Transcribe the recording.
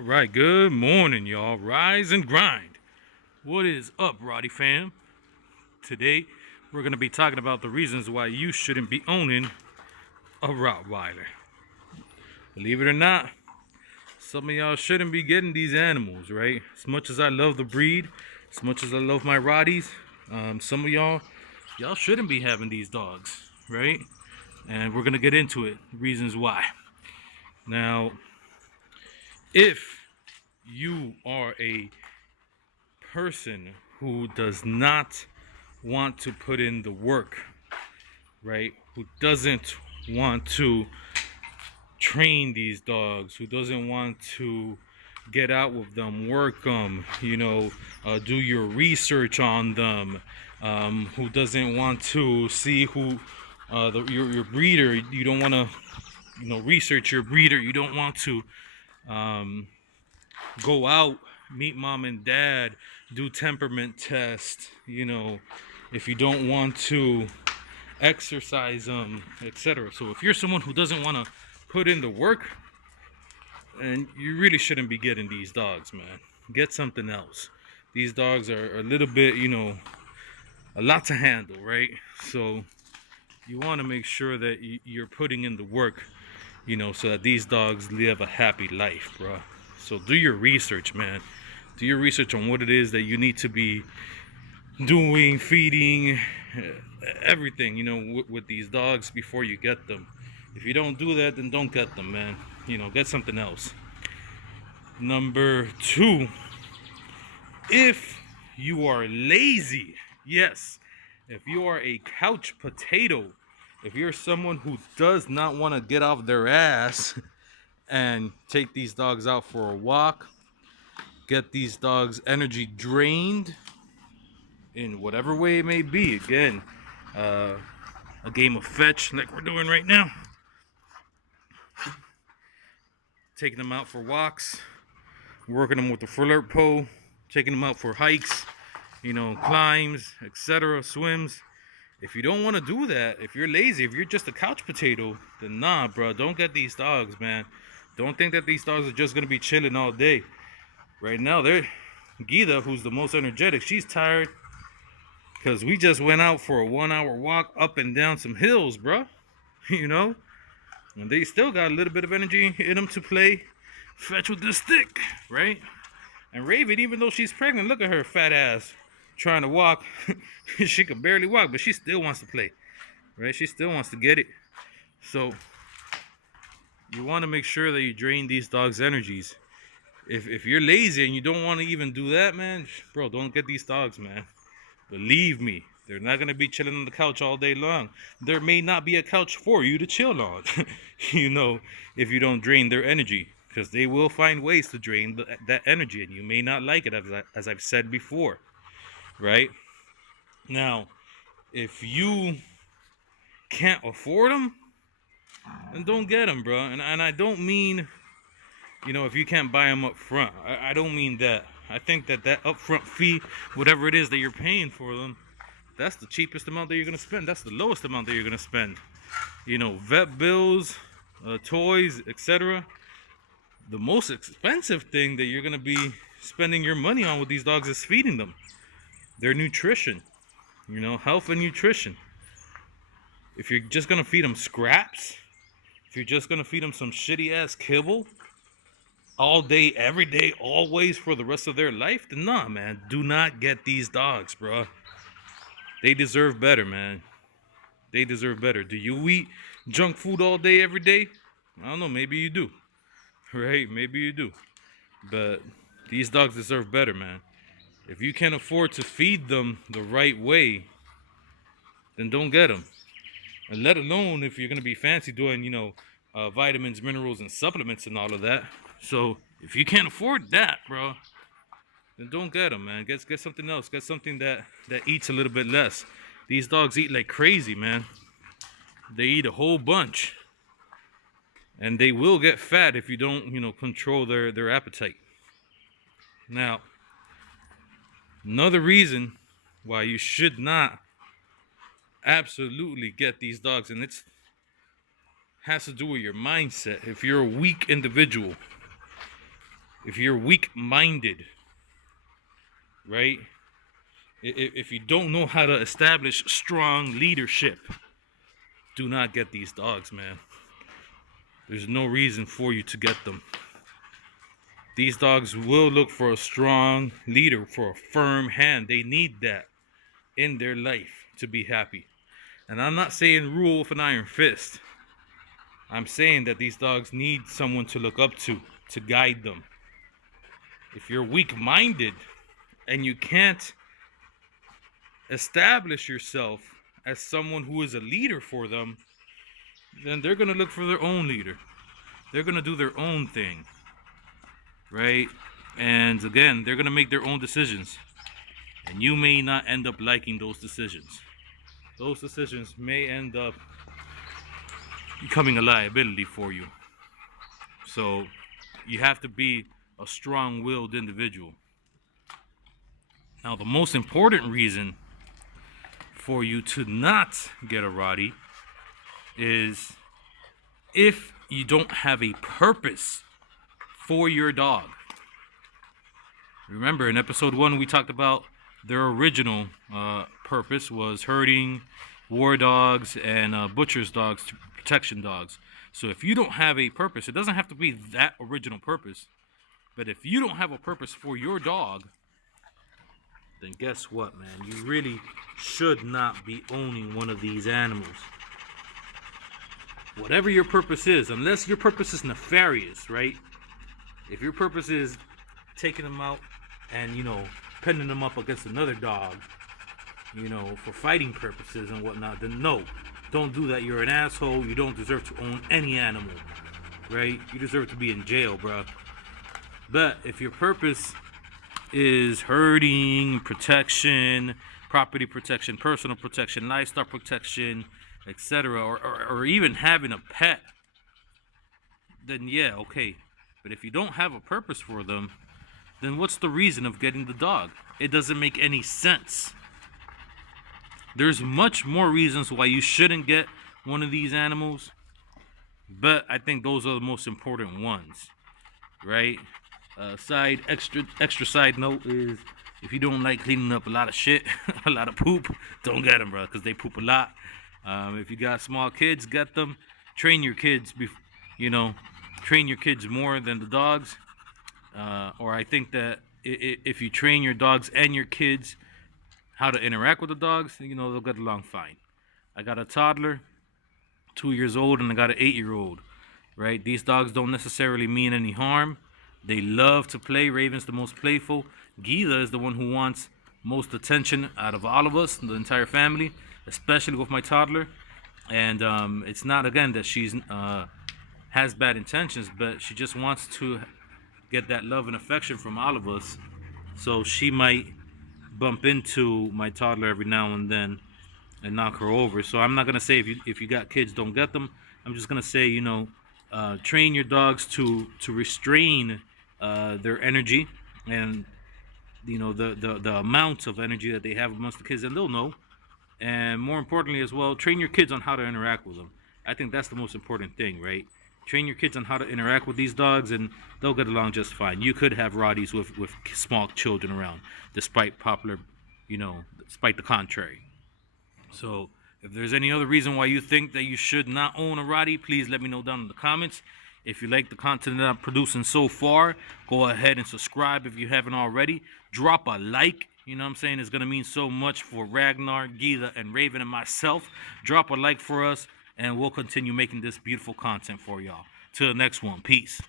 All right, good morning, y'all. Rise and grind. What is up, Rottie fam? Today, we're going to be talking about the reasons why you shouldn't be owning a Rottweiler. Believe it or not, some of y'all shouldn't be getting these animals, right? As much as I love the breed, as much as I love my Rotties, some of y'all shouldn't be having these dogs, right? And we're going to get into it, reasons why. Now, if you are a person who does not want to put in the work, right? Who doesn't want to train these dogs, who doesn't want to get out with them, work them, do your research on them, who doesn't want to see who your breeder, you don't want to, research your breeder, you don't want to go out, meet mom and dad, do temperament tests, if you don't want to exercise them, etc. So if you're someone who doesn't want to put in the work, and you really shouldn't be getting these dogs, man. Get something else. These dogs are a little bit, a lot to handle, right? So you want to make sure that you're putting in the work, so that these dogs live a happy life, bro. So do your research, man. Do your research on what it is that you need to be doing, feeding, everything, with these dogs before you get them. If you don't do that, then don't get them, man. Get something else. Number two, if you are lazy, yes, if you are a couch potato, if you're someone who does not want to get off their ass and take these dogs out for a walk, get these dogs energy drained in whatever way it may be. Again, a game of fetch like we're doing right now, taking them out for walks, working them with the flirt pole, taking them out for hikes, climbs, etc., swims. If you don't want to do that, if you're lazy, if you're just a couch potato, then nah, bro, don't get these dogs, man. Don't think that these dogs are just gonna be chilling all day. Right now, they're Gita, who's the most energetic. She's tired because we just went out for a 1 hour walk up and down some hills, bro. And they still got a little bit of energy in them to play fetch with the stick, right? And Raven, even though she's pregnant, look at her fat ass trying to walk. She can barely walk, but she still wants to play, right? She still wants to get it. So you want to make sure that you drain these dogs' energies. If you're lazy and you don't want to even do that, man, bro, don't get these dogs, man. Believe me, they're not gonna be chilling on the couch all day long. There may not be a couch for you to chill on, if you don't drain their energy, because they will find ways to drain that energy, and you may not like it, as I've said before, right? Now, if you can't afford them, then don't get them, bro. And I don't mean, if you can't buy them up front. I don't mean that. I think that upfront fee, whatever it is that you're paying for them, that's the cheapest amount that you're going to spend. That's the lowest amount that you're going to spend. Vet bills, toys, etc. The most expensive thing that you're going to be spending your money on with these dogs is feeding them. Their nutrition, health and nutrition. If you're just going to feed them scraps, if you're just going to feed them some shitty ass kibble all day, every day, always for the rest of their life, then nah, man. Do not get these dogs, bro. They deserve better, man. They deserve better. Do you eat junk food all day, every day? I don't know. Maybe you do. Right? Maybe you do. But these dogs deserve better, man. If you can't afford to feed them the right way, then don't get them. And let alone if you're going to be fancy doing, vitamins, minerals, and supplements and all of that. So if you can't afford that, bro, then don't get them, man. Get something else. Get something that eats a little bit less. These dogs eat like crazy, man. They eat a whole bunch. And they will get fat if you don't, control their appetite. Now, another reason why you should not absolutely get these dogs, and it has to do with your mindset. If you're a weak individual, if you're weak-minded, right? If you don't know how to establish strong leadership, do not get these dogs, man. There's no reason for you to get them. These dogs will look for a strong leader, for a firm hand. They need that in their life to be happy. And I'm not saying rule with an iron fist. I'm saying that these dogs need someone to look up to guide them. If you're weak-minded and you can't establish yourself as someone who is a leader for them, then they're going to look for their own leader. They're going to do their own thing, right? And again, they're going to make their own decisions. And you may not end up liking those decisions. Those decisions may end up becoming a liability for you. So you have to be a strong-willed individual. Now, the most important reason for you to not get a Rottie is if you don't have a purpose for your dog. Remember, in episode 1, we talked about their original purpose was herding, war dogs, and butcher's dogs, protection dogs. So if you don't have a purpose, it doesn't have to be that original purpose, but if you don't have a purpose for your dog, then guess what, man? You really should not be owning one of these animals. Whatever your purpose is, unless your purpose is nefarious, right? If your purpose is taking them out and, penning them up against another dog, for fighting purposes and whatnot, then no, don't do that. You're an asshole. You don't deserve to own any animal, right? You deserve to be in jail, bro. But if your purpose is herding, protection, property protection, personal protection, livestock protection, etc., or even having a pet, then yeah, okay. But if you don't have a purpose for them, then what's the reason of getting the dog? It doesn't make any sense. There's much more reasons why you shouldn't get one of these animals, but I think those are the most important ones, right? Extra side note is, if you don't like cleaning up a lot of shit, a lot of poop, don't get them, bro, because they poop a lot. If you got small kids, get them. Train your kids, train your kids more than the dogs. Or I think that if you train your dogs and your kids how to interact with the dogs, they'll get along fine. I got a toddler, 2 years old, and I got an 8-year-old, right? These dogs don't necessarily mean any harm. They love to play. Raven's the most playful. Gila is the one who wants most attention out of all of us, the entire family, especially with my toddler. And it's not, again, that she's has bad intentions, but she just wants to get that love and affection from all of us. So she might bump into my toddler every now and then and knock her over. So I'm not gonna say if you got kids, don't get them. I'm just gonna say, train your dogs to restrain their energy and the amount of energy that they have amongst the kids, and they'll know. And more importantly as well, train your kids on how to interact with them. I think that's the most important thing, right? Train your kids on how to interact with these dogs, and they'll get along just fine. You could have Rotties with small children around, despite despite the contrary. So if there's any other reason why you think that you should not own a Rottie, please let me know down in the comments. If you like the content that I'm producing so far, go ahead and subscribe if you haven't already. Drop a like. It's going to mean so much for Ragnar, Gila, and Raven and myself. Drop a like for us, and we'll continue making this beautiful content for y'all. Till the next one. Peace.